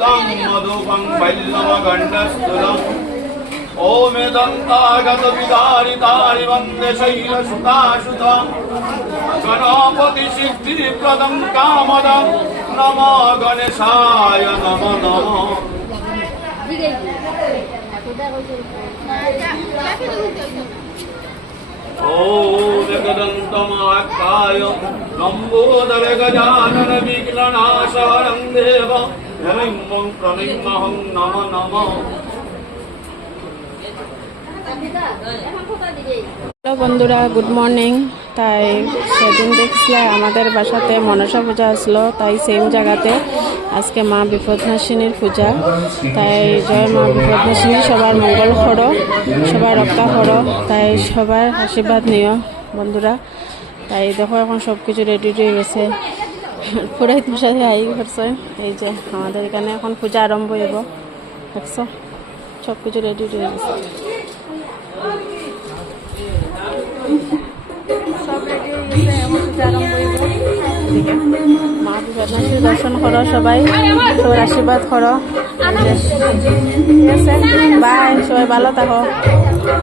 दं मधुपं वैल्लवगण्डस्तुलम् ओमेदन्तागतविदारितारि वन्दे शैलसुताशुतम् गणपतिसिद्धिप्रदं कामदं नमो गणेशाय नमो नमः। ॐ एकदन्तमहाकाय लम्बोदर गजानन विघ्ननाशहरं देवं हरिं प्रणिमहं नमो नमः। হ্যালো বন্ধুরা, গুড মর্নিং। তাই সেদিন দেখছিলাম আমাদের বাসাতে মনসা পূজা আসলো, তাই সেম জায়গাতে আজকে মা বিপদনাশিনীর পূজা। তাই জয় মা বিপদনাশিনী, সবার মঙ্গল করো, সবার রক্ষা করো, তাই সবার আশীর্বাদ নিও বন্ধুরা। তাই দেখো এখন সব কিছু রেডি হয়ে গেছে, পুরাই তোমার সাথে আই করছে। এই যে আমাদের এখানে এখন পূজা আরম্ভ হইব, দেখছো সব কিছু রেডি হয়ে গেছে। সব রেডি হয়ে গেছে, এখন পূজা আরম্ভ হইব। মা বিপদনাশীর দর্শন করো, সবাই সবার আশীর্বাদ করো। ঠিক আছে, বাই, সবাই ভালো থাকো।